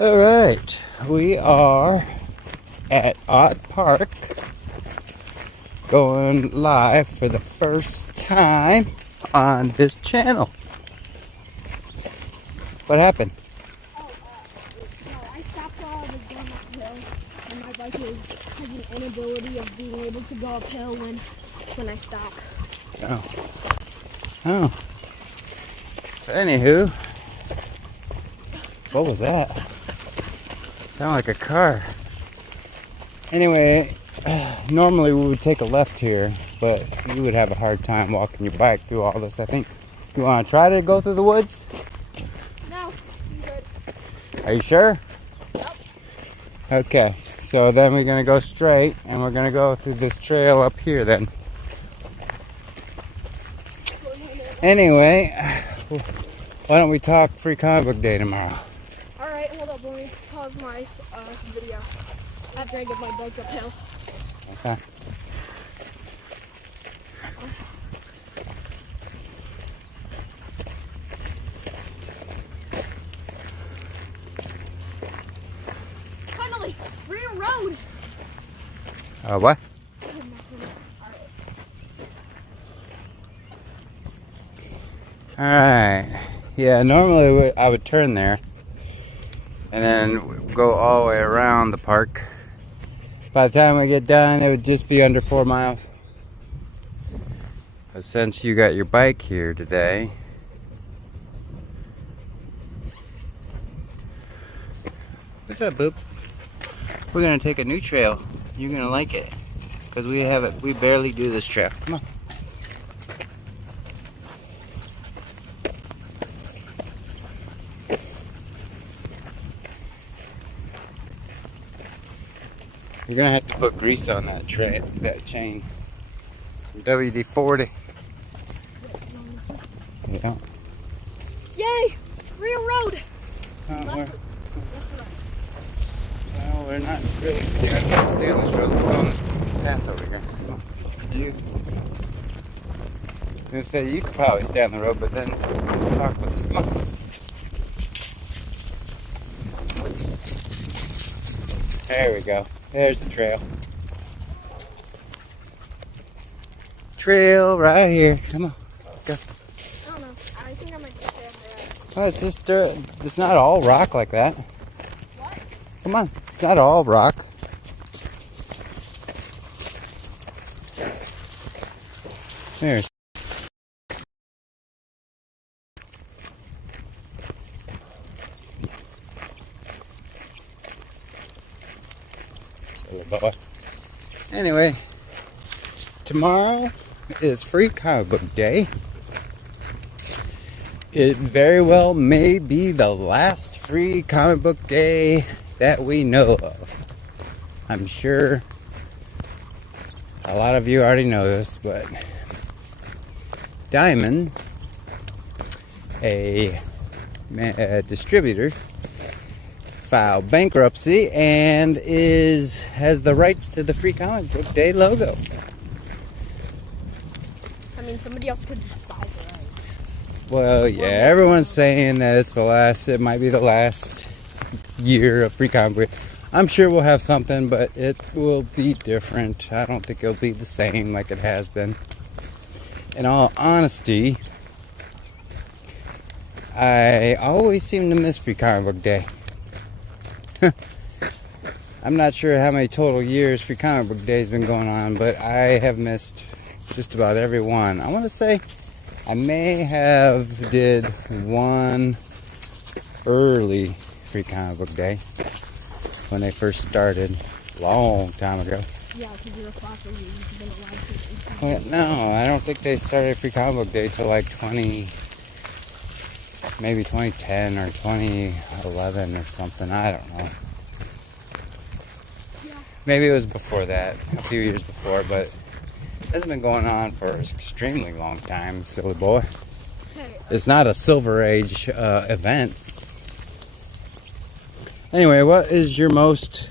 All right, we are at Ott Park, going live for the first time on this channel. What happened? I stopped while I was going uphill, and my bike has an inability of being able to go uphill when I stop. Oh. So anywho, what was that? Sound like a car. Anyway, normally we would take a left here, but you would have a hard time walking your bike through all this, I think. You want to try to go through the woods? No, I'm good. Are you sure? Yep. Okay, so then we're going to go straight, and we're going to go through this trail up here then. Anyway, why don't we talk Free Comic Book Day tomorrow? Alright, hold up, let me pause my video after I get my bike uphill. Okay. Finally, rear road! What? Alright. Yeah, normally I would turn there and then go all the way around the park. By the time we get done, it would just be under 4 miles. But since you got your bike here today, what's up, Boop? We're gonna take a new trail. You're gonna like it, because we barely do this trail. Come on. You're gonna have to put grease on that chain. Some WD-40. Yeah. Yay! Rear road! Well, we're not really scared. Let's stay on this road. Let's go on this path over here. Come on. You could probably stay on the road, but then talk with us. Come on. There we go. There's the trail. Trail right here. Come on. Go. I don't know. I think I might just stay up there. Oh, it's just dirt. It's not all rock like that. What? Come on. It's not all rock. There's. Anyway, tomorrow is Free Comic Book Day. It very well may be the last Free Comic Book Day that we know of. I'm sure a lot of you already know this, but Diamond, a distributor, filed bankruptcy and has the rights to the Free Comic Book Day logo. I mean, somebody else could just buy the rights. Well, yeah, everyone's saying that it might be the last year of Free Comic Book. I'm sure we'll have something, but it will be different. I don't think it'll be the same like it has been. In all honesty, I always seem to miss Free Comic Book Day. I'm not sure how many total years Free Comic Book Day has been going on, but I have missed just about every one. I want to say I may have did one early Free Comic Book Day when they first started a long time ago. Yeah, because you're a clocker. You've been alive since 18. Well, no, I don't think they started Free Comic Book Day till like maybe 2010 or 2011 or something. I don't know. Yeah. Maybe it was before that, a few years before, but it hasn't been going on for an extremely long time, silly boy. Hey, It's not a Silver Age event. Anyway, what is your most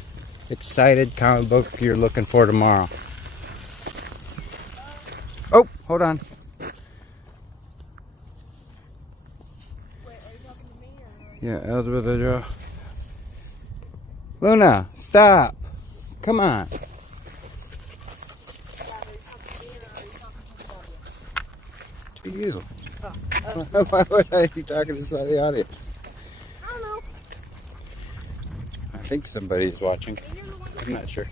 excited comic book you're looking for tomorrow? Oh, hold on. wait, are you talking to me or? Yeah, Elizabeth, Luna, stop. Come on. To you. Why would I be talking to the audience? I don't know. I think somebody's watching. I'm not sure.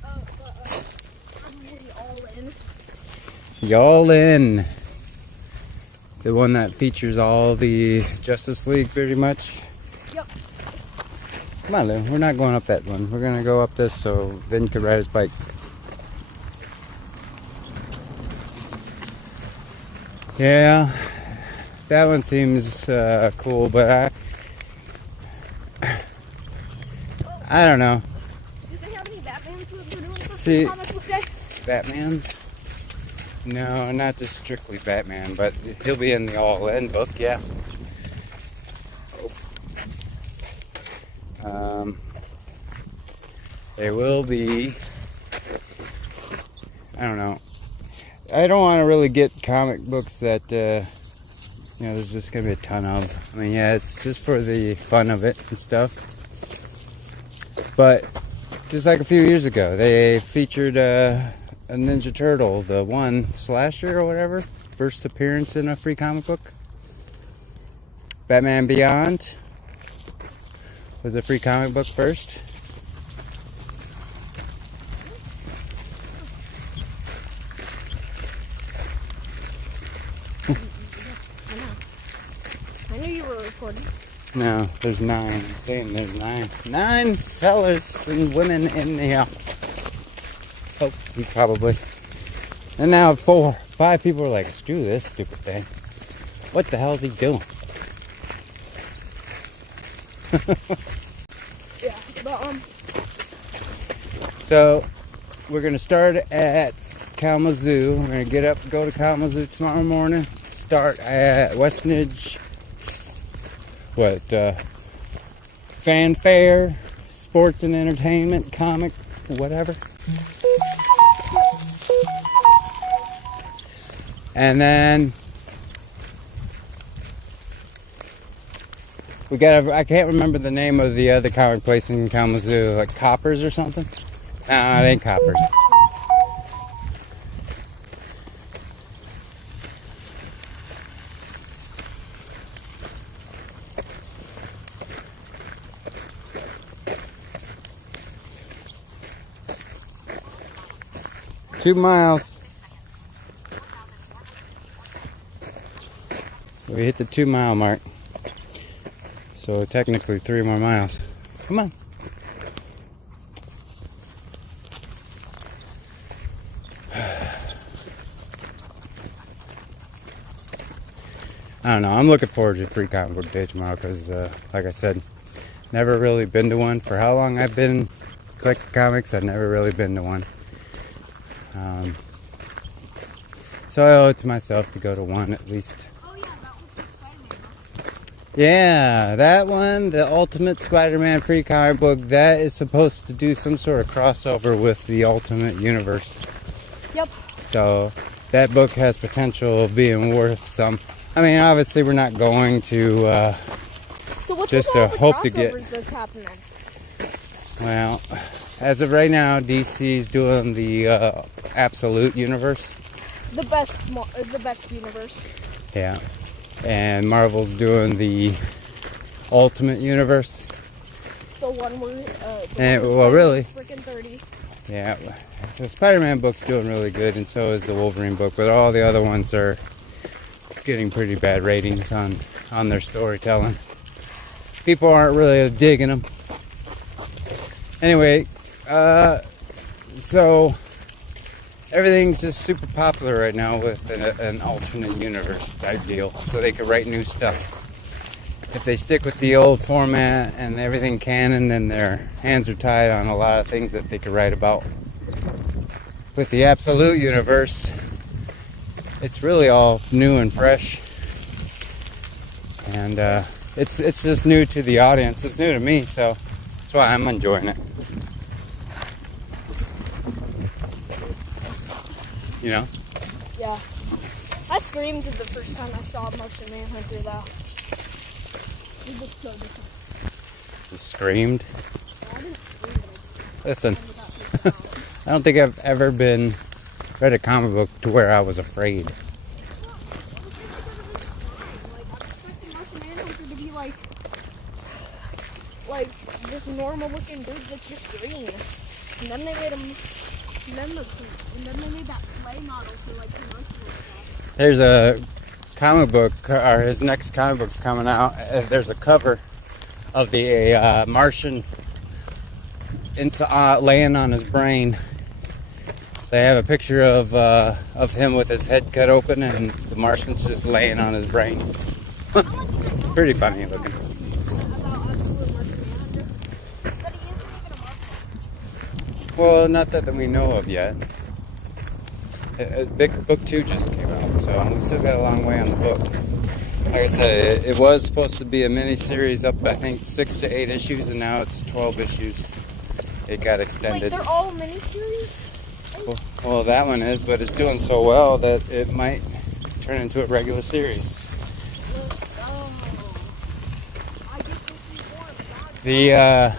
Probably all in. Y'all in. The one that features all the Justice League pretty much. Yep. Come on, Lou. We're not going up that one. We're going to go up this so Vin could ride his bike. Yeah, that one seems cool, but I don't know. Did they have any Batmans that they're doing for See- comic book day? Batman's? No, not just strictly Batman, but he'll be in the All-In book, yeah. They will be. I don't know. I don't want to really get comic books that there's just gonna be a ton of. I mean, yeah, it's just for the fun of it and stuff. But just like a few years ago, they featured a Ninja Turtle, the one Slasher or whatever, first appearance in a free comic book. Batman Beyond was a free comic book first. I knew you were recording. No, there's 9. I'm saying there's 9. 9 fellas and women in the oh, probably. And now 4, 5 people are like, screw this stupid thing. What the hell is he doing? Yeah, but So we're gonna start at Kalamazoo. We're gonna get up, go to Kalamazoo tomorrow morning. Start at Westnedge. Fanfare, sports and entertainment, comic, whatever. And then we got I can't remember the name of the other comic place in Kalamazoo, like Coppers or something. Nah, it ain't Coppers. Two miles. We hit the 2 mile mark. So technically 3 more miles. Come on. I don't know. I'm looking forward to Free Comic Book Day tomorrow because, like I said, never really been to one. For how long I've been collecting comics, I've never really been to one. So I owe it to myself to go to one at least. oh yeah, that was the Spider-Man. Yeah, that one, the Ultimate Spider-Man free comic book, that is supposed to do some sort of crossover with the Ultimate Universe. Yep. So that book has potential of being worth some. I mean, obviously we're not going to, So what's Just with all to the hope to get- crossovers that's happening? well, as of right now, DC's doing the Absolute Universe. The best universe. Yeah. And Marvel's doing the Ultimate Universe. The one where And, well, really. freaking 30. Yeah, the Spider-Man book's doing really good, and so is the Wolverine book. But all the other ones are getting pretty bad ratings on their storytelling. People aren't really digging them. Anyway, so everything's just super popular right now with an alternate universe type deal, so they could write new stuff. If they stick with the old format and everything canon, then their hands are tied on a lot of things that they could write about. With the Absolute Universe, it's really all new and fresh, and it's just new to the audience. It's new to me, so that's why I'm enjoying it. You know? Yeah. I screamed the first time I saw Martian Manhunter though. It was so different. You screamed. didn't scream, but Listen, I without taking I don't think I've ever read a comic book to where I was afraid. Like, I'm expecting Martian Manhunter to be like this normal looking dude that's just green. And then they made him, and then they made that play model for like commercial stuff. There's a comic book, or his next comic book's coming out. There's a cover of the Martian laying on his brain. They have a picture of him with his head cut open, and the Martian's just laying on his brain. Pretty funny looking. About Absolute Martian Manhunter. But he isn't even a Martian. Well, not that we know of yet. Big Book 2 just came out, so we still got a long way on the book. Like I said, it was supposed to be a mini-series up, I think, 6 to 8 issues, and now it's 12 issues. It got Wait, extended. they're all miniseries? Well, that one is, but it's doing so well that it might turn into a regular series. Oh. I guess this is more of God. The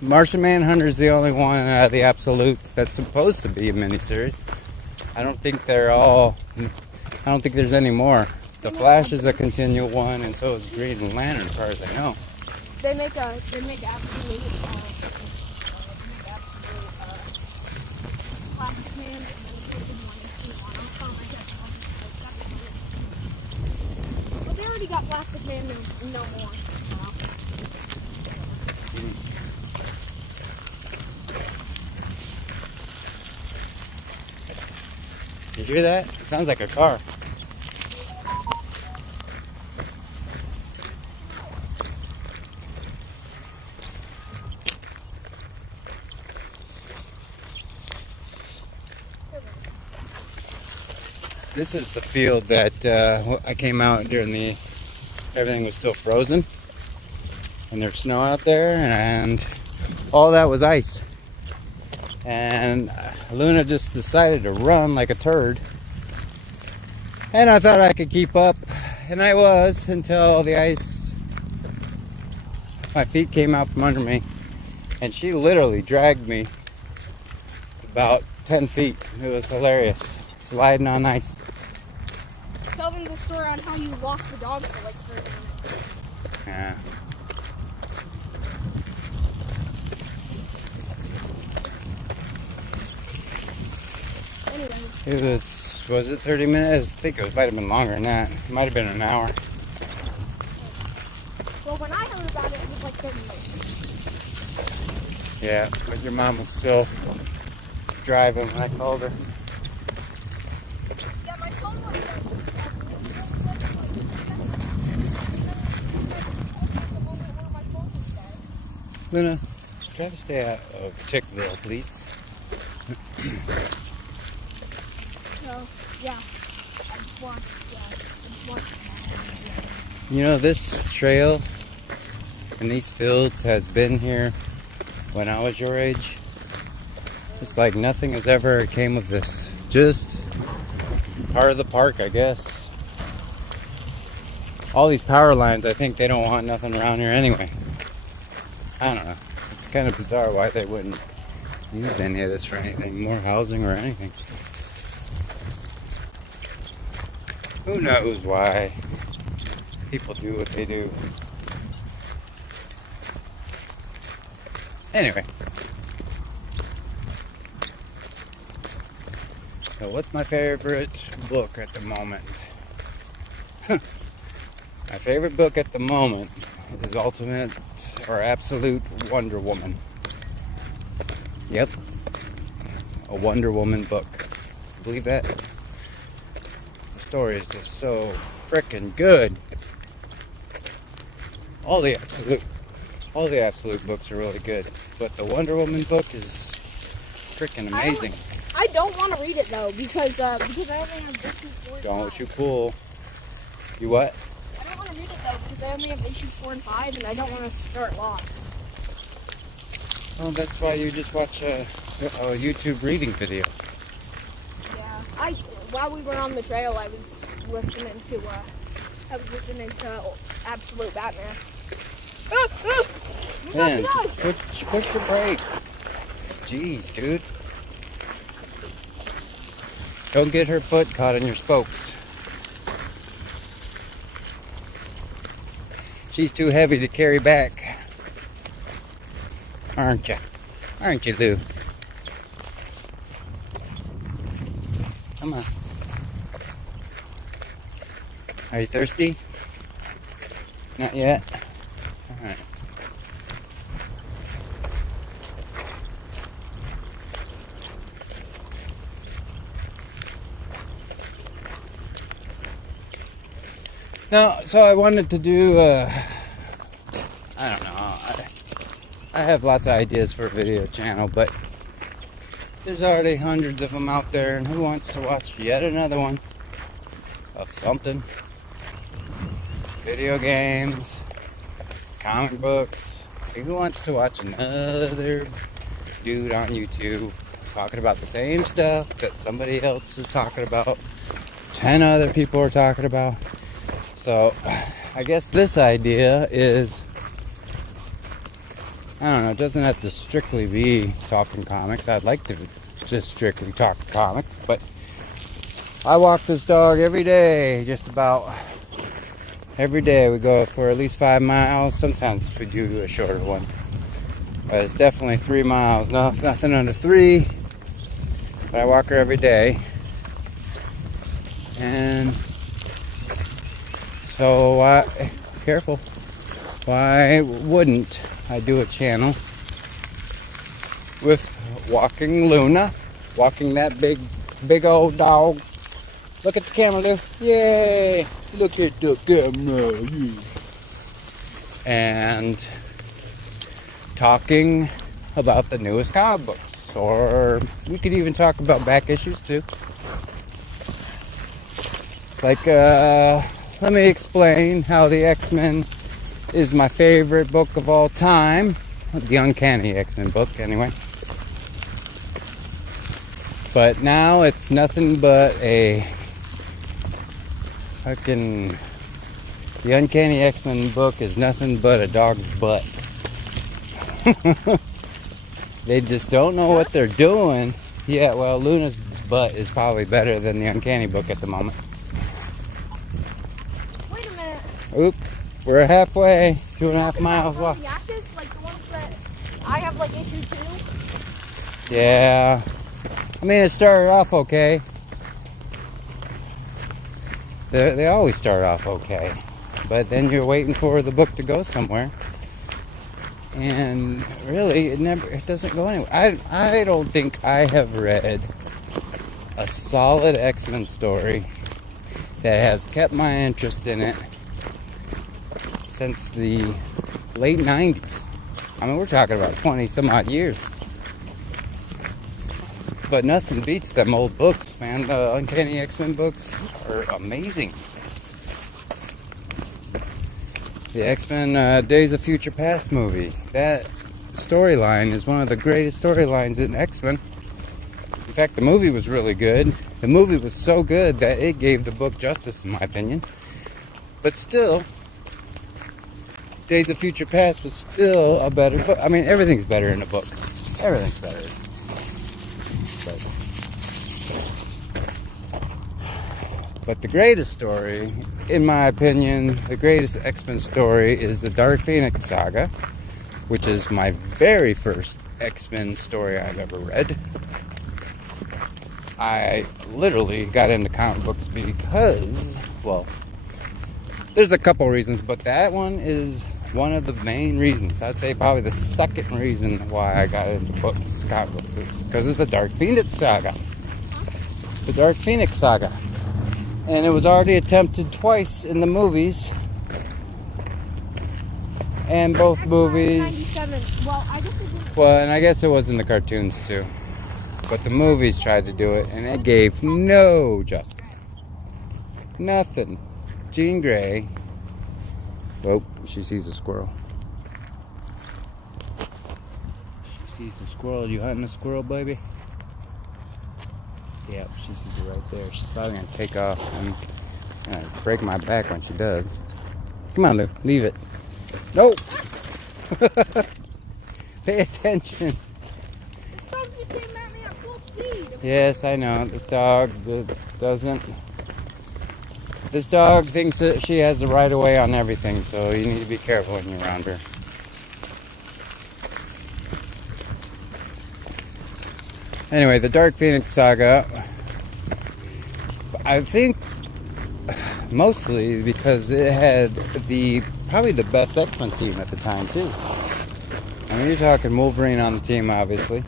Martian Manhunter is the only one out of the Absolutes that's supposed to be a miniseries. I don't think I don't think there's any more. The Flash is a continual one, and so is Green Lantern, as far as I know. They make absolute Plastic Man and then but they already got Plastic Man and no more. You hear that? It sounds like a car. This is the field that I came out during everything was still frozen, and there's snow out there, and all that was ice. And Luna just decided to run like a turd, and I thought I could keep up, and I was, until the ice, my feet came out from under me, and she literally dragged me about 10 feet. It was hilarious, sliding on ice. Tell them the story on how you lost the dog for like 30 minutes. Yeah. Anyways, It was it 30 minutes? I think it might have been longer than that. It might have been an hour. well, when I heard about it, it was like 30 minutes. Yeah, but your mom was still driving when I called her. Yeah, my phone was Luna, try to stay out of Tickville, please. So, yeah. I just want. You know, this trail and these fields has been here when I was your age. It's like nothing has ever came of this. Just part of the park, I guess. All these power lines, I think they don't want nothing around here anyway. I don't know. It's kind of bizarre why they wouldn't use any of this for anything, more housing or anything. Who knows why people do what they do. Anyway. So what's my favorite book at the moment? My favorite book at the moment is Ultimate or Absolute Wonder Woman. Yep. A Wonder Woman book. Believe that? The story is just so frickin' good. All the Absolute books are really good, but the Wonder Woman book is frickin' amazing. I don't want to read it though because I only have issue 4 and Don't 5. you pull. You what? I don't want to read it though because I only have issues 4 and 5 and I don't want to start Lost. Oh, that's why you just watch a YouTube reading video. Yeah. While we were on the trail, I was listening to Absolute Batman. Man, push your brake. Jeez, dude. Don't get her foot caught in your spokes. She's too heavy to carry back. Aren't you? Aren't you, Lou? Come on. Are you thirsty? Not yet? Alright. No, so I wanted to do, I don't know, I have lots of ideas for a video channel, but there's already hundreds of them out there, and who wants to watch yet another one of something? Video games, comic books. Who wants to watch another dude on YouTube talking about the same stuff that somebody else is talking about, 10 other people are talking about? So I guess this idea is, I don't know, it doesn't have to strictly be talking comics. I'd like to just strictly talk comics, but I walk this dog every day, just about every day. We go for at least 5 miles. Sometimes we do a shorter one, but it's definitely 3 miles. No, nothing under 3, but I walk her every day. And so, careful. Why wouldn't I do a channel with walking Luna, walking that big old dog? Look at the camera, Lou. Yay! Look at the camera. Yeah. And talking about the newest comic books, or we could even talk about back issues too. Like, let me explain how the X-Men is my favorite book of all time. The Uncanny X-Men book, anyway. But now it's nothing but a fucking... The Uncanny X-Men book is nothing but a dog's butt. They just don't know what they're doing. Yeah, well, Luna's butt is probably better than the Uncanny book at the moment. Wait a minute. Oop, we're halfway, 2.5 miles walk. The ashes, like the ones that I have, like issue 2. Yeah, I mean, it started off okay. They always start off okay, but then you're waiting for the book to go somewhere, and really, it doesn't go anywhere. I don't think I have read a solid X-Men story that has kept my interest in it since the late 90s. I mean, we're talking about 20 some odd years. But nothing beats them old books, man. The Uncanny X-Men books are amazing. The X-Men Days of Future Past movie. That storyline is one of the greatest storylines in X-Men. In fact, the movie was really good. The movie was so good that it gave the book justice, in my opinion. But still, Days of Future Past was still a better book. I mean, everything's better in a book. Everything's better. But the greatest story, in my opinion, the greatest X-Men story is the Dark Phoenix Saga, which is my very first X-Men story I've ever read. I literally got into comic books because, well, there's a couple reasons, but that one is one of the main reasons. I'd say probably the second reason why I got into books, comic books, is because of the Dark Phoenix Saga. The Dark Phoenix Saga. And it was already attempted twice in the movies. And both movies... 97. Well, I guess it didn't. Well, and I guess it was in the cartoons too. But the movies tried to do it, and it gave no justice. Nothing. Jean Grey. Oh, she sees a squirrel. She sees a squirrel. You hunting a squirrel, baby? Yep, she sees it right there. She's probably gonna take off and break my back when she does. Come on, Lou. Leave it. Nope. Pay attention. This dog just came at me at full speed. Yes, I know. This dog doesn't. This dog thinks that she has the right of way on everything, so you need to be careful when you're around her. Anyway, the Dark Phoenix Saga, I think mostly because it had probably the best X-Men team at the time too. I mean, you're talking Wolverine on the team, obviously.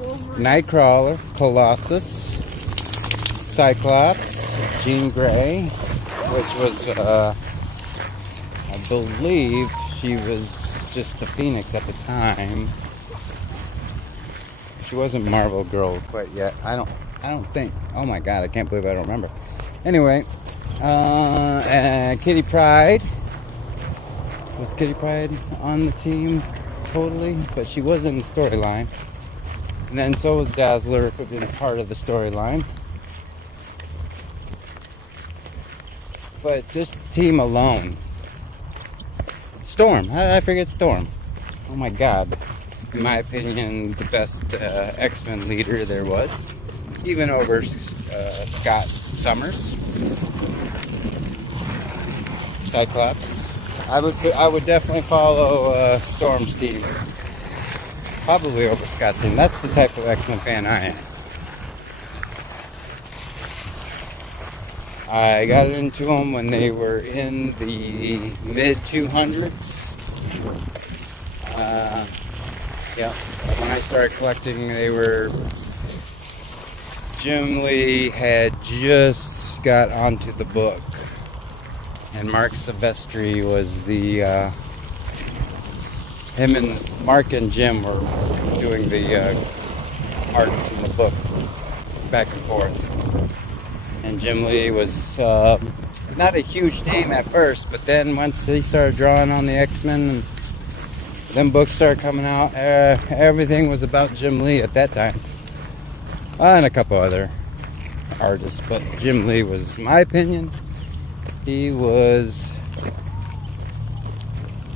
Wolverine. Nightcrawler, Colossus, Cyclops, Jean Grey, which was, I believe she was just the Phoenix at the time. She wasn't Marvel Girl quite yet. I don't think. Oh my God, I can't believe I don't remember. Anyway, Kitty Pryde. Was Kitty Pryde on the team totally? But she was in the storyline. And then so was Dazzler, but in part of the storyline. But this team alone. Storm. How did I forget Storm? Oh my God. In my opinion, the best X-Men leader there was. Even over Scott Summers. Cyclops. I would definitely follow Storm's team. Probably over Scott's team. That's the type of X-Men fan I am. I got into them when they were in the mid 200s. Yeah, when I started collecting, Jim Lee had just got onto the book, and Mark Silvestri was him and Mark and Jim were doing the arcs in the book, back and forth. And Jim Lee was not a huge name at first, but then once he started drawing on the X-Men and then books started coming out, everything was about Jim Lee at that time. And a couple other artists, but Jim Lee was, in my opinion, he was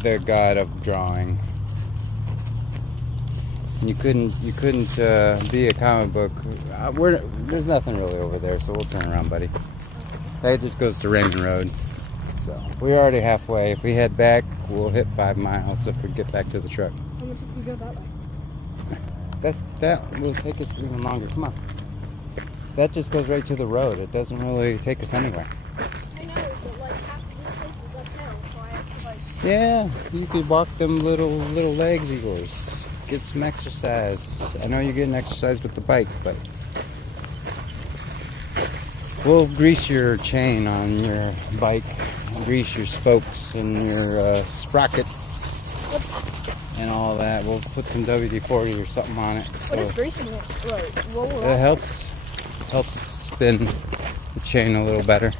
the god of drawing. You couldn't be a comic book. There's nothing really over there, so we'll turn around, buddy. That just goes to Raymond Road. So we're already halfway. If we head back, we'll hit 5 miles if we get back to the truck. How much if we go that way? That will take us even longer. Come on. That just goes right to the road. It doesn't really take us anywhere. I know, but like half of this place is uphill, so I have to like. Yeah, you could walk them little legs of yours. Get some exercise. I know you're getting exercise with the bike, but we'll grease your chain on your bike, grease your spokes and your sprockets and all that. We'll put some WD-40 or something on it. What is greasing it? What will It that? helps spin the chain a little better.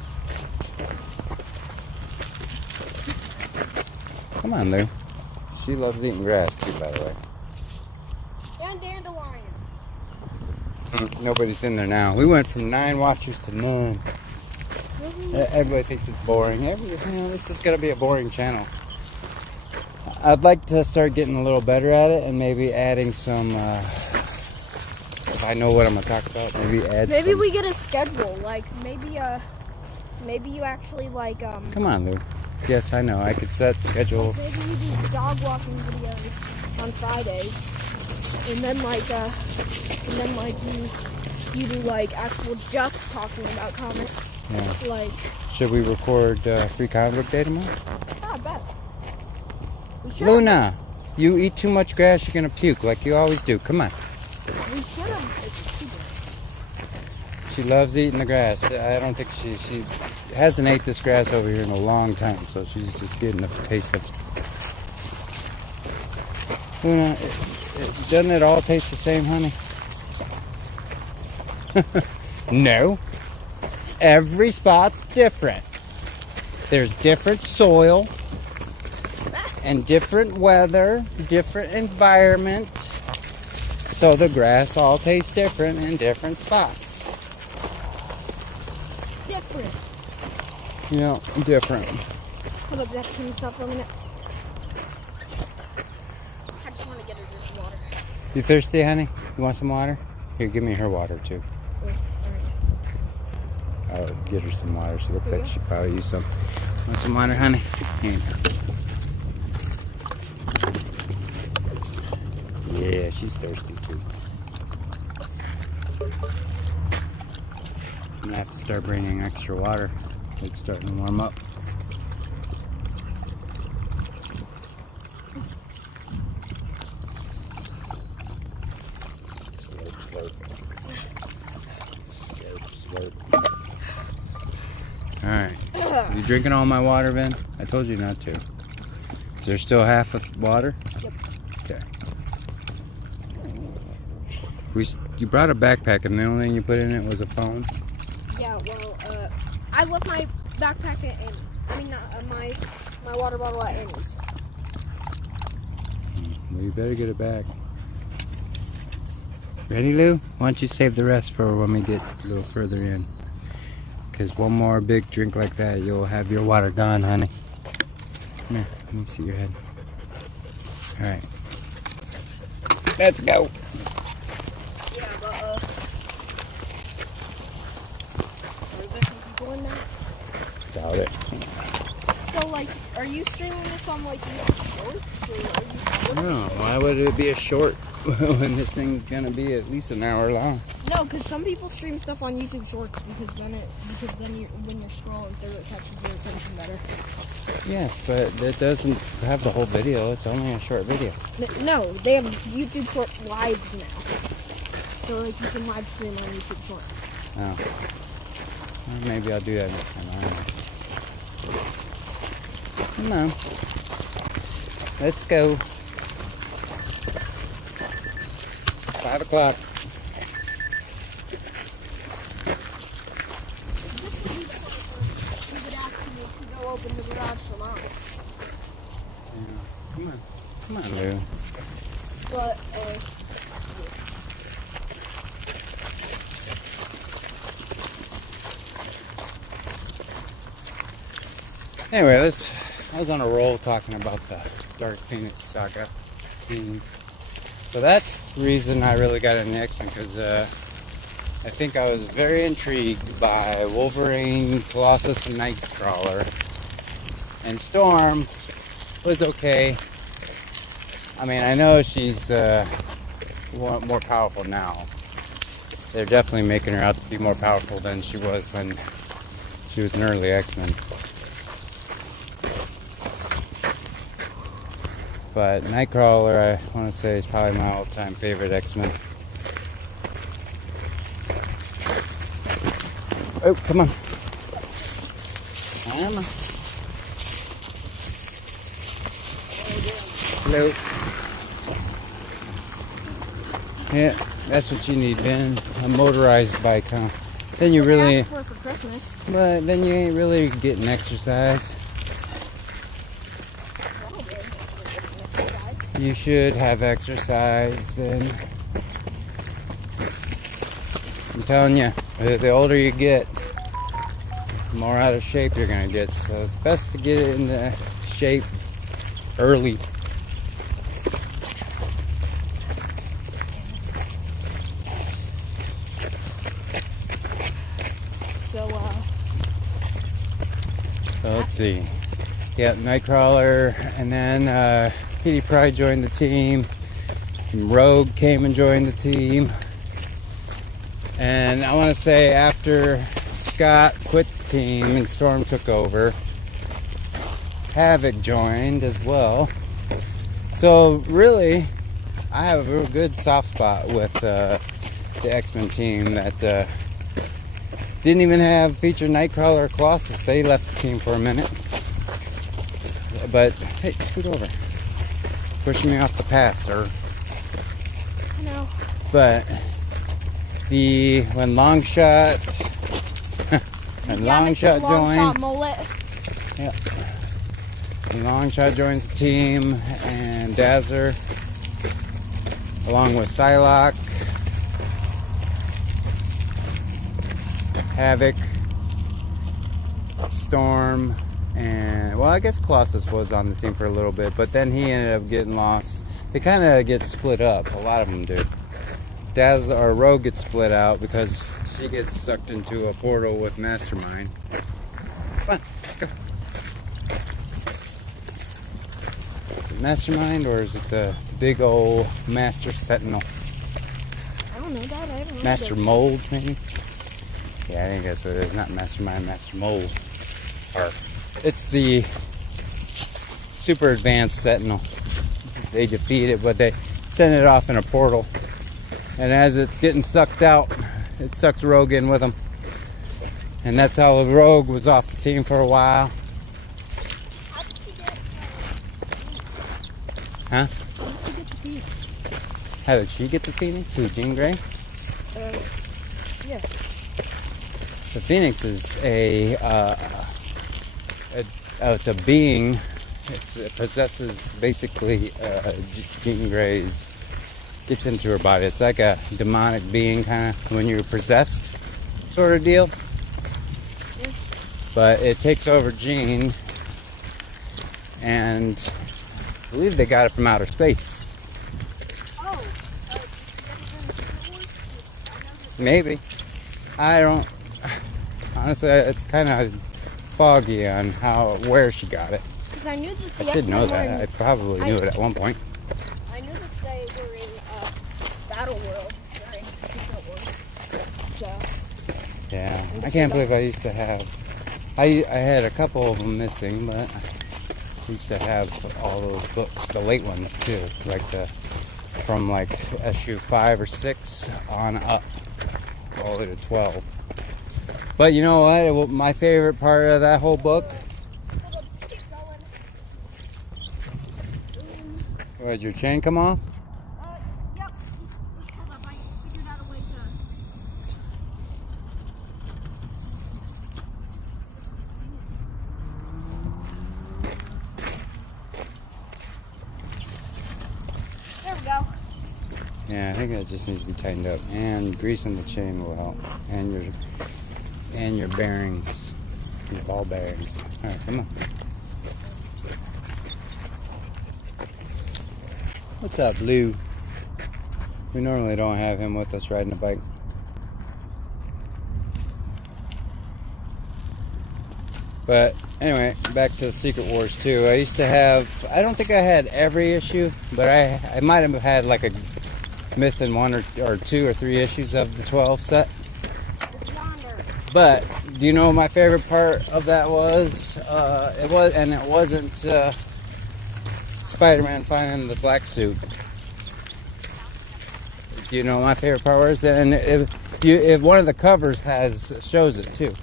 Come on, Lou. She loves eating grass too, by the way. And dandelions. Nobody's in there now. We went from 9 watchers to none. Everybody thinks it's boring. This is going to be a boring channel. I'd like to start getting a little better at it and maybe adding some, if I know what I'm going to talk about, Maybe we get a schedule, like maybe you actually like Come on, Lou. Yes, I know. I could set schedule. maybe we do dog walking videos on Fridays, and then you do like actual just talking about comics. Yeah. Like, Should we record Free Comic Book Day tomorrow? I bet. We should. Luna, you eat too much grass, you're going to puke like you always do. Come on. We should have. She loves eating the grass. I don't think she hasn't ate this grass over here in a long time, so she's just getting a taste of it. Luna, doesn't it all taste the same, honey? No. Every spot's different. There's different soil and different weather, different environment. So the grass all tastes different in different spots. Different. Yeah, different. Hold up, Jack. Can you stop for a minute? You thirsty, honey? You want some water? Here, give me her water too. I'll get her some water. She looks like she probably use some. Want some water, honey? Here. Yeah, she's thirsty too. I'm gonna have to start bringing extra water. It's starting to warm up. Slurp, slurp. Slurp, slurp. Alright. You drinking all my water, Ben? I told you not to. Is there still half of water? Yep. Okay. You brought a backpack and the only thing you put in it was a phone? Yeah, well, I left my backpack at Annie's. I mean, my water bottle at Annie's. Well, you better get it back. Ready, Lou? Why don't you save the rest for when we get a little further in? Because one more big drink like that, you'll have your water gone, honey. Come here, let me see your head. Alright. Let's go. Yeah, but, are there some people in there? Doubt it. So, like, are you streaming this on, like, YouTube Shorts, or are you... No, why would it be a short when this thing's gonna be at least an hour long? No, because some people stream stuff on YouTube Shorts because then when you're scrolling through, it catches your attention better. Yes, but it doesn't have the whole video. It's only a short video. No, they have YouTube Short lives now. So, like, you can live stream on YouTube Shorts. Oh. Well, maybe I'll do that next time. I don't know. Come on. Let's go. 5 o'clock. You would ask me to go open the garage tomorrow. Come on. Come on, Lou. But, Anyway, I was on a roll talking about the Dark Phoenix Saga team. So that's the reason I really got into X-Men, because I think I was very intrigued by Wolverine, Colossus, and Nightcrawler. And Storm was okay. I mean, I know she's more powerful now. They're definitely making her out to be more powerful than she was when she was an early X-Men. But Nightcrawler, I want to say, is probably my all-time favorite X-Men. Oh, come on. Come on. Hello. Yeah, that's what you need, Ben. A motorized bike, huh? Then you really... asked for Christmas. But then you ain't really getting exercise. You should have exercise then. I'm telling you, the older you get, the more out of shape you're gonna get. So it's best to get into shape early. So, Let's see. Yeah, Nightcrawler, and then Kitty Pryde joined the team. And Rogue came and joined the team. And I want to say after Scott quit the team and Storm took over, Havoc joined as well. So really, I have a real good soft spot with the X-Men team that didn't even have featured Nightcrawler or Colossus. They left the team for a minute. But hey, scoot over. Pushing me off the path, sir. I know. But when Longshot and Longshot joined, mullet. yeah, when Longshot joins the team, and Dazzler, along with Psylocke, Havoc, Storm, and well, I guess Colossus was on the team for a little bit, but then he ended up getting lost. They kind of get split up. A lot of them do. Daz, our Rogue, gets split out because she gets sucked into a portal with Mastermind. Come on, let's go. Is it Mastermind or is it the big old Master Sentinel? I don't know that. I don't know. Master Mold, maybe? Yeah, I think that's what it is. Not Mastermind, Master Mold. Or it's the super advanced Sentinel. They defeat it, but they send it off in a portal. And as it's getting sucked out, it sucks Rogue in with them. And that's how Rogue was off the team for a while. How did she get? Huh? How did she get the Phoenix? How did she get the Phoenix? Who, Jean Grey? Yeah. The Phoenix is it's a being. It possesses basically Jean Grey's. Gets into her body. It's like a demonic being, kind of when you're possessed, sort of deal. Yeah. But it takes over Jean, and I believe they got it from outer space. Oh. Maybe. I don't. Honestly, it's kind of foggy on where she got it. Because I knew that the I did know X-Men were that. in- I probably knew it at one point. I knew that they were in Battle World during Secret Wars. So, Yeah, I can't believe I used to have. I had a couple of them missing, but I used to have all those books, the late ones too, from issue 5 or 6 on up, all the way to 12. But you know what? My favorite part of that whole book. hold on, keep going. Did your chain come off? Yep. Just hold up. I figured out a way to. There we go. Yeah, I think that just needs to be tightened up, and greasing the chain will help, and your bearings, your ball bearings. All right, come on. What's up, Lou? We normally don't have him with us riding a bike. But anyway, back to the Secret Wars 2. I used to have, I don't think I had every issue, but I might have had like a missing 1 or 2 or 3 issues of the 12 set. Yonder. But do you know what my favorite part of that was? It wasn't Spider-Man finding the black suit. Do you know what my favorite part was? And if one of the covers shows it too.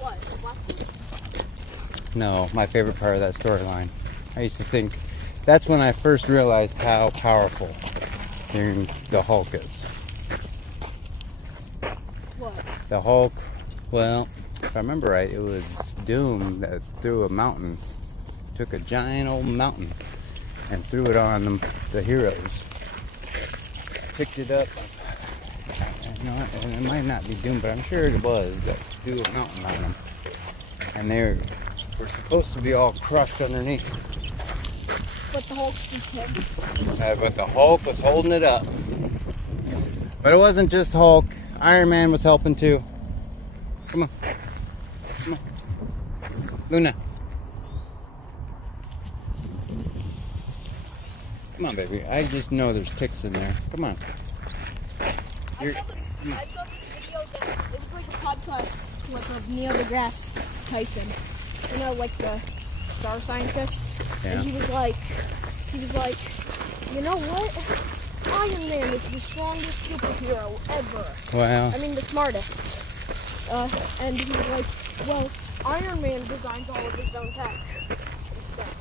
What? What? No, my favorite part of that storyline. I used to think that's when I first realized how powerful the Hulk is. What? The Hulk, well, if I remember right, it was Doom that threw a mountain, took a giant old mountain and threw it on the heroes. Picked it up, and it might not be Doom, but I'm sure it was, that threw a mountain on them. And they were supposed to be all crushed underneath. But the Hulk's just him. But the Hulk was holding it up. But it wasn't just Hulk. Iron Man was helping too. Come on. Come on. Luna. Come on, baby. I just know there's ticks in there. Come on. I saw this video that it was like a podcast clip of Neil deGrasse Tyson. You know, like the star scientist. Yeah. And he was like, you know what? Iron Man is the strongest superhero ever. Well, I mean, the smartest. And he was like, well, Iron Man designs all of his own tech and stuff.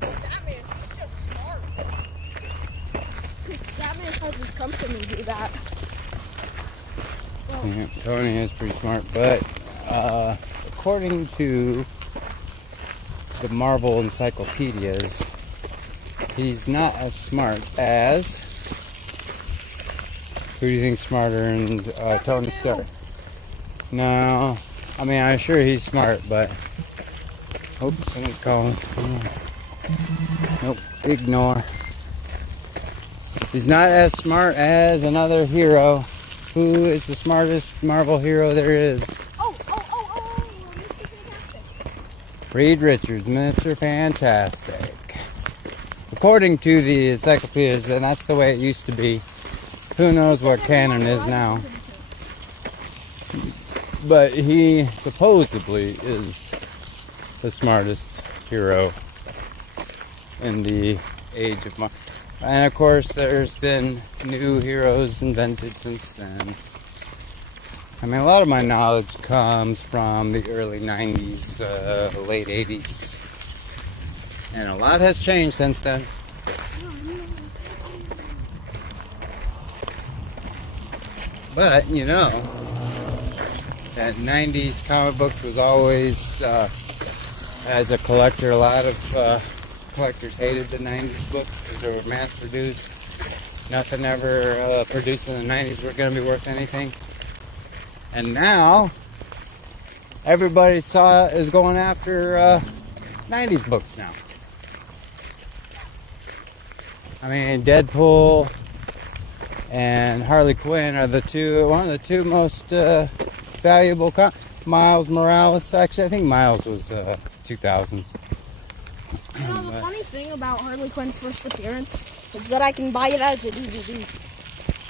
Batman, he's just smart. Because Batman has his company do that. Well, yeah, Tony is pretty smart, but according to the Marvel encyclopedias, he's not as smart as. Who do you think's smarter than Tony Stark? No, I mean I'm sure he's smart, but oops, someone's calling. Nope, ignore. He's not as smart as another hero. Who is the smartest Marvel hero there is? Oh, Mr. Fantastic. Reed Richards, Mr. Fantastic. According to the encyclopedias, and that's the way it used to be. Who knows what canon is now? But he supposedly is the smartest hero in the age of Marvel. And of course, there's been new heroes invented since then. I mean, a lot of my knowledge comes from the early 90s, late 80s. And a lot has changed since then. But, you know, that 90s comic books was always, as a collector, a lot of collectors hated the 90s books because they were mass produced. Nothing ever produced in the 90s were going to be worth anything. And now, everybody is going after 90s books now. I mean, Deadpool and Harley Quinn are one of the two most valuable. Miles Morales, actually, I think Miles was 2000s. You know, the funny thing about Harley Quinn's first appearance is that I can buy it as a DVD.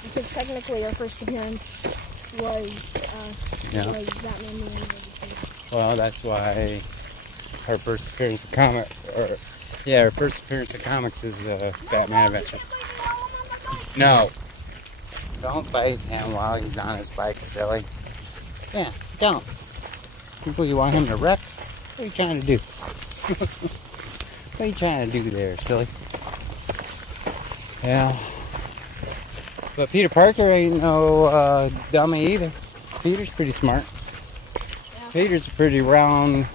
Because technically her first appearance was Batman the Animated Series. Well, that's why her first appearance in her first appearance in comics is Batman Adventure. No. Don't bite him while he's on his bike, silly. Yeah, don't. You want him to wreck? What are you trying to do? What are you trying to do there, silly? Yeah. But Peter Parker ain't no dummy either. Peter's pretty smart. Yeah. Peter's a pretty round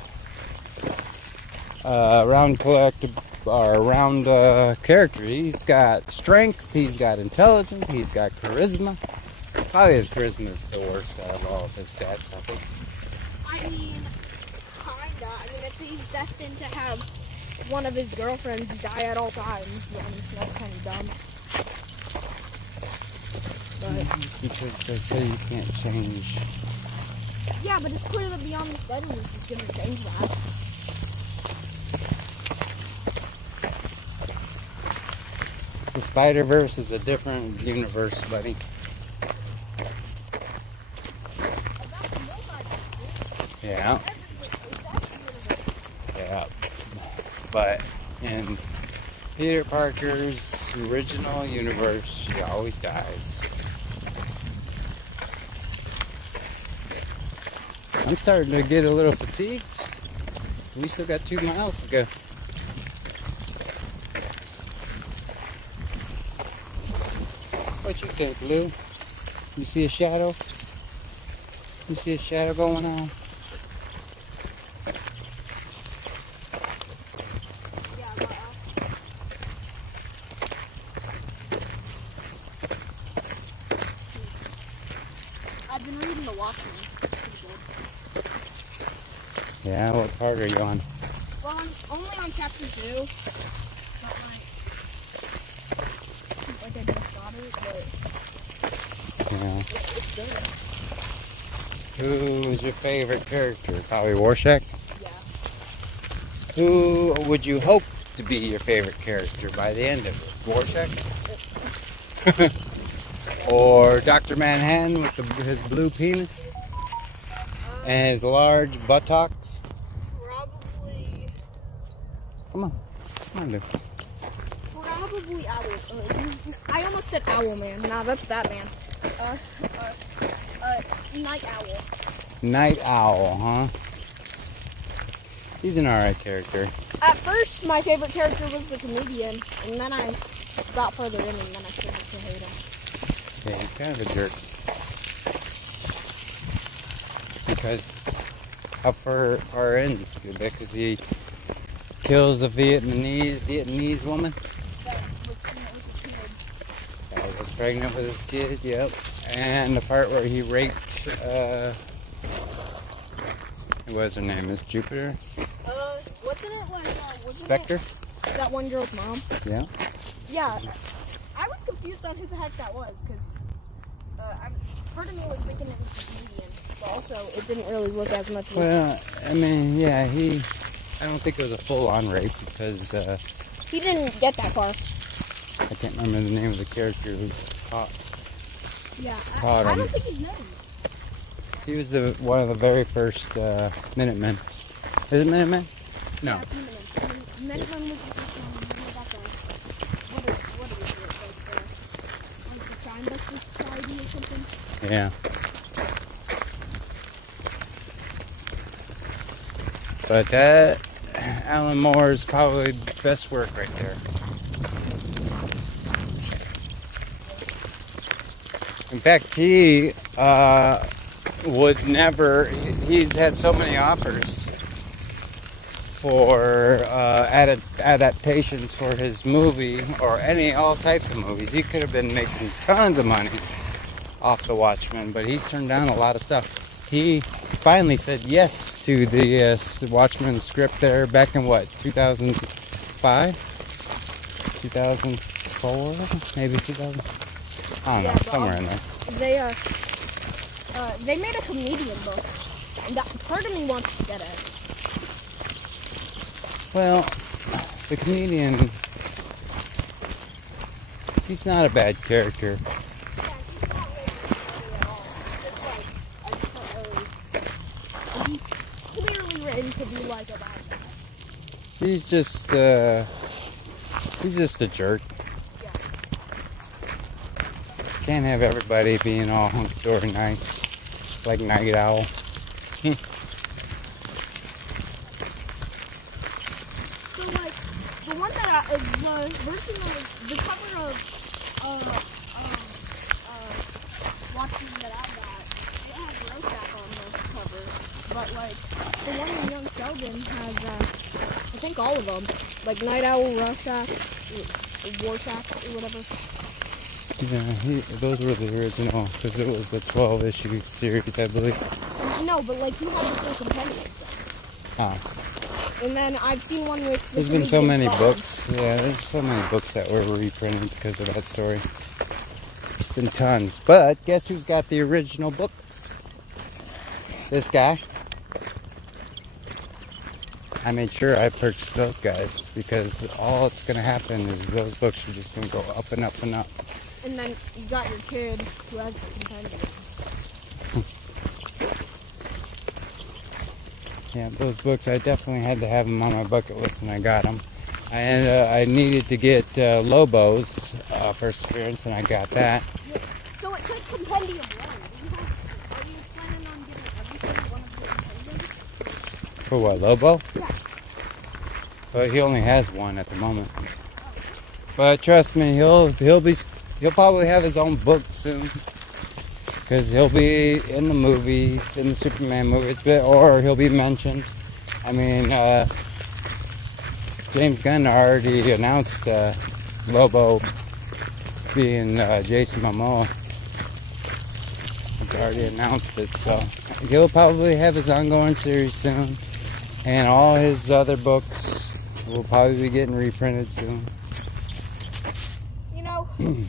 character. He's got strength, he's got intelligence, he's got charisma. Probably his charisma is the worst out of all of his stats, I think. I mean, kinda. I mean, if he's destined to have one of his girlfriends die at all times, then that's kind of dumb. But It's because they say you can't change. yeah, but it's clear that Beyond the Spider-Verse is going to change that. The Spider-Verse is a different universe, buddy. Yeah. Yeah. But in Peter Parker's original universe, he always dies. I'm starting to get a little fatigued. We still got 2 miles to go. What you think, Lou? You see a shadow? You see a shadow going on? Yeah, but, I've been reading The Watchmen. Pretty good. Yeah, what part are you on? Well, I'm only on chapter 2. Not like I just got it, but Yeah. it's good. Who is your favorite character? Probably Rorschach? Yeah. Who would you hope to be your favorite character by the end of it? Rorschach? Or Dr. Manhattan with his blue penis and his large buttocks? Probably Come on, Lou. Owl. I almost said Owlman. Nah, that's Batman. Night Owl. Night Owl, huh? He's an alright character. At first, my favorite character was the comedian, and then I got further in, and then I started to hate him. Yeah, he's kind of a jerk. Because how far in? Because he kills a Vietnamese woman. That Was pregnant with his kid, yep. And the part where he raped, what was her name? Miss Jupiter? wasn't it like, wasn't Spectre? it that one girl's mom? Yeah. Yeah. I was confused confused on who the heck that was, because part of me was thinking it was a comedian, but also it didn't really look as much as... Well, I mean, yeah, I don't think it was a full-on rape because He didn't get that far. I can't remember the name of the character who caught. Yeah, Caught I him. don't think he's known. He was one of the very first Minutemen. Is it Minutemen? No. Yeah, Minutemen was the first one about the... What is it? Like the Chime Buster Society or something? Yeah. But that Alan Moore's probably best work right there. In fact, he would never. He's had so many offers for adaptations for his movie or all types of movies. He could have been making tons of money off The Watchmen, but he's turned down a lot of stuff. He finally said yes to the Watchmen script there back in what, 2005? 2004? Maybe 2000? I don't know, somewhere in there. They made a comedian book, and that part of me wants to get it. Well, the comedian, he's not a bad character. He's clearly written to be like a bad guy. He's just a jerk. Yeah. Can't have everybody being all hunky-dory nice, like Night Owl. So like the one that the version of the cover of Watchmen that I got, it has Rorschach on the cover, but like the one in Young Sheldon has I think all of them, like Night Owl, Rorschach, or whatever. Yeah, those were the original, because it was a 12-issue series, I believe. No, but like you have the full compendium. Ah. And then I've seen one with... There's been so many books. Yeah, there's so many books that were reprinted because of that story. There's been tons. But guess who's got the original books? This guy. I made sure I purchased those guys because all that's going to happen is those books are just going to go up and up and up. And then you got your kid who has the compendium. Yeah, those books, I definitely had to have them on my bucket list, and I got them. And I needed to get Lobo's first appearance, and I got that. Yeah. So it says compendium 1. Are you planning on getting every single one of the compendiums? For what, Lobo? Yeah. But he only has one at the moment. But trust me, he'll probably have his own book soon. Because he'll be in the movies, in the Superman movie, or he'll be mentioned. I mean, James Gunn already announced Lobo being Jason Momoa. He's already announced it, so he'll probably have his ongoing series soon. And all his other books will probably be getting reprinted soon. You know, do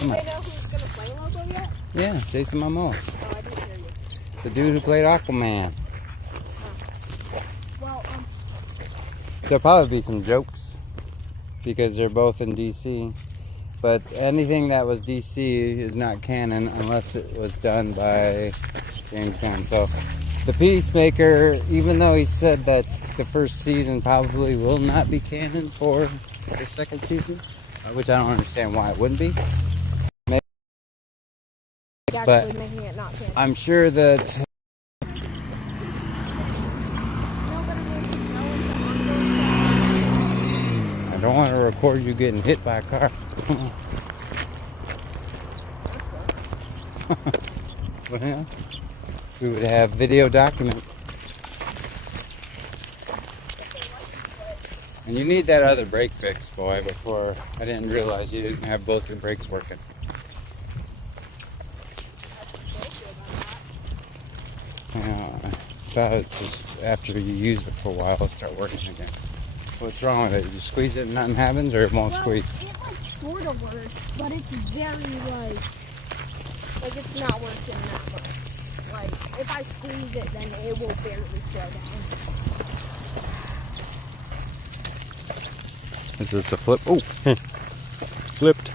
they know who's going to play Lobo yet? Yeah, Jason Momoa. Oh, I didn't hear you. The dude who played Aquaman. Well, There'll probably be some jokes because they're both in DC. But anything that was DC is not canon unless it was done by James Gunn. So the Peacemaker, even though he said that the first season probably will not be canon for the second season, which I don't understand why it wouldn't be. actually making it not canon. I'm sure that I don't want to record you getting hit by a car. Well, we would have video document. And you need that other brake fix, boy, before I didn't realize you didn't have both your brakes working. I thought it just after you used it for a while, it'll start working again. What's wrong with it? You squeeze it and nothing happens, or it won't Well, squeeze? it like sort of works, but it's very like it's not working that much. Like if I squeeze it, then it will barely slow down. Is this the flip? Oh, flipped.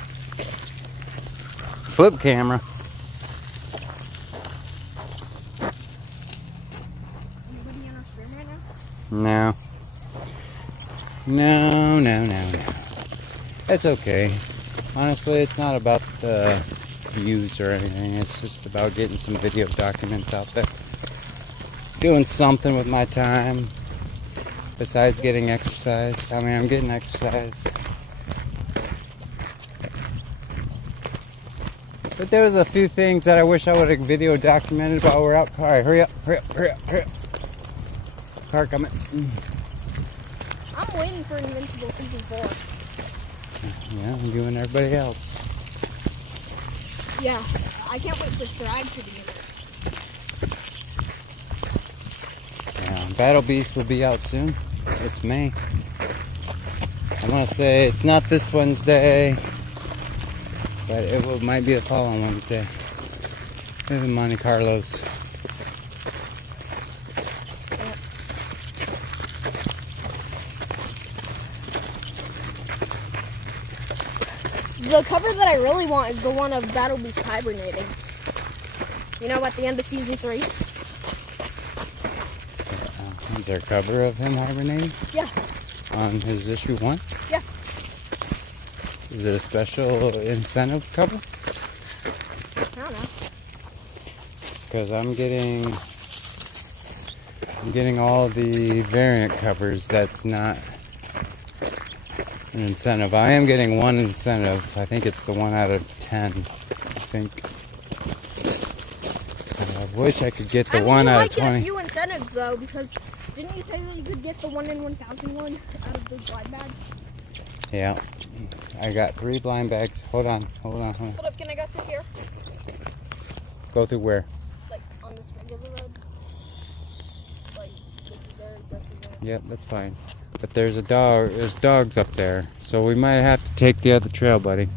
Flip camera. Anybody on our stream right now? No. No. It's okay. Honestly, it's not about the views or anything. It's just about getting some video documents out there. Doing something with my time besides getting exercise. I mean, I'm getting exercise. But there was a few things that I wish I would have video documented while we're out. All right, hurry up. Car coming. I'm waiting for Invincible season 4. Yeah, I'm doing everybody else. Yeah, I can't wait for Stride to be in it. Yeah, Battle Beast will be out soon. It's May. I want to say it's not this Wednesday, but might be the following Wednesday. Live in Monte Carlos. The cover that I really want is the one of Battle Beast hibernating. You know, at the end of season 3? Is there a cover of him hibernating? Yeah. On his issue 1? Yeah. Is it a special incentive cover? I don't know. Because I'm getting all the variant covers. That's not an incentive. I am getting one incentive. I think it's the 1 out of 10. I think. I wish I could get the 1 out of 20. You might get a few incentives though, because didn't you say that you could get the 1 in 1,000 one out of those blind bags? Yeah. I got 3 blind bags. Hold on. Hold up, can I go through here? Go through where? Like on this regular road? Like this is there, this is there. Yep, that's fine. But there's dogs up there. So we might have to take the other trail, buddy.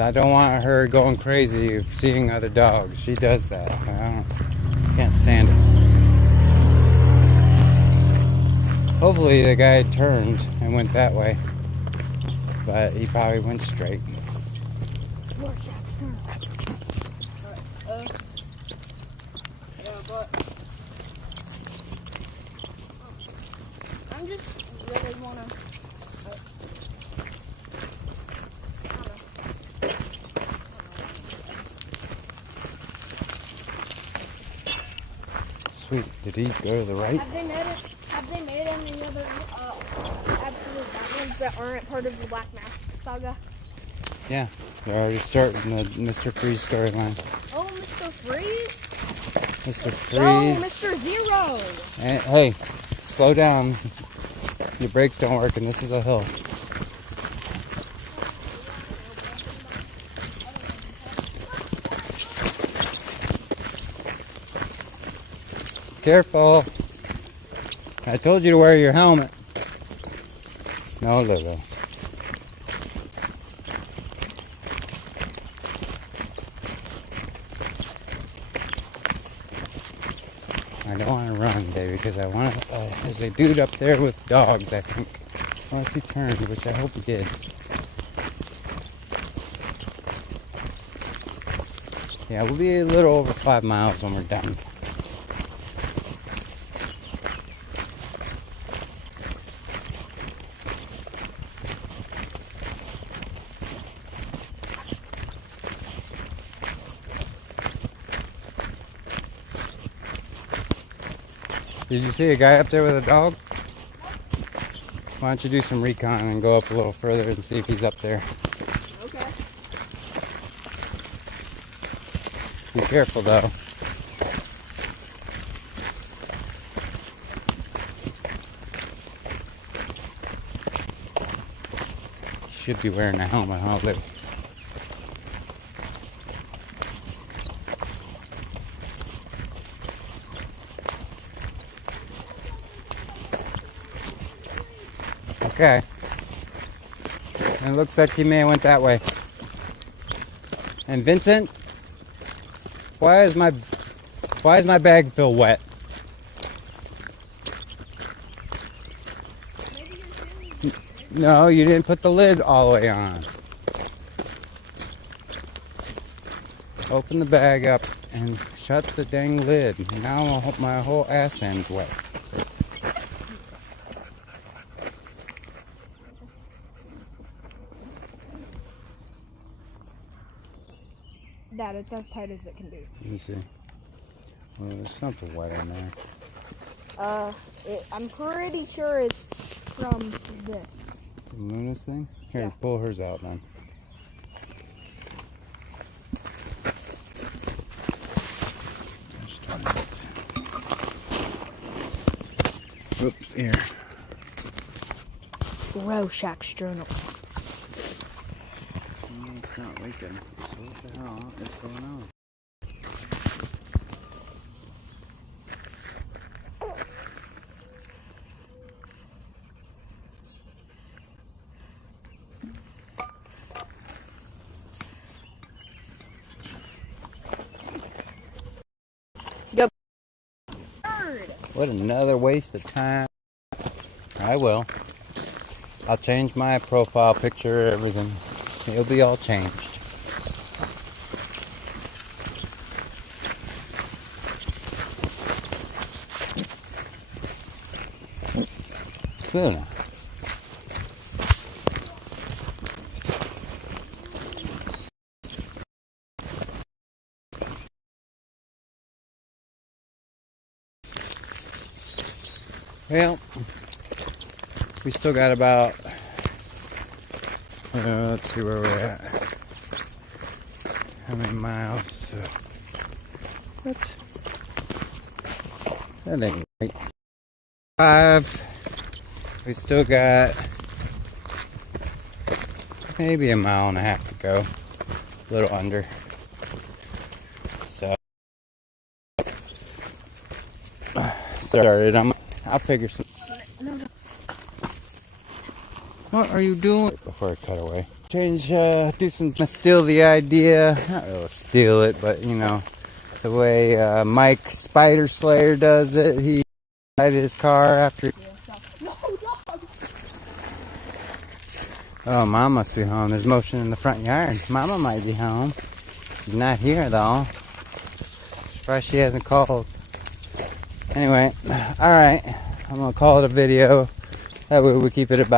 I don't want her going crazy seeing other dogs. She does that. Can't stand it. Hopefully the guy turned and went that way. But he probably went straight. Rorschach's turn. Alright, yeah, but I'm just really wanna Sweet. Did he go to the right? Have they made any other absolute Batmans that aren't part of the Black Mask saga? Yeah. They're already starting the Mr. Freeze storyline. Oh, Mr. Freeze? Mr. Freeze. Oh, Mr. Zero! And, hey, slow down. Your brakes don't work and this is a hill. Careful. I told you to wear your helmet. No, Lilo. I don't want to run, baby, because I want to. There's a dude up there with dogs, I think. Unless he turned, which I hope he did. Yeah, we'll be a little over 5 miles when we're done. Did you see a guy up there with a dog? Why don't you do some recon and go up a little further and see if he's up there. Okay. Be careful though. should be wearing a helmet, huh, Lou? Okay. It looks like he may have went that way. And Vincent, why is my bag feel wet? No, you didn't put the lid all the way on. Open the bag up and shut the dang lid. Now my whole ass end's wet. Dad, it's as tight as it can be. Let me see. Well, there's something wet in there. I'm pretty sure it's from this. Luna's thing? Here, Yeah. pull hers out then. Oops, here. Rorschach's journal. It's not leaking. So what the hell is going on? What another waste of time. I will. I'll change my profile picture, everything. It'll be all changed. Good. Well, we still got about, let's see where we're at. How many miles? What? That ain't right. 5. We still got maybe a mile and a half to go. A little under. So, started. I'll figure some. What are you doing? Before I cut away. Change, do some, steal the idea. Not really steal it, but you know, the way Mike Spider Slayer does it. He started his car after. No, dog. Oh, Mom must be home. There's motion in the front yard. Mama might be home. She's not here though. Surprised she hasn't called. Anyway, alright. I'm gonna call it a video. That way we keep it about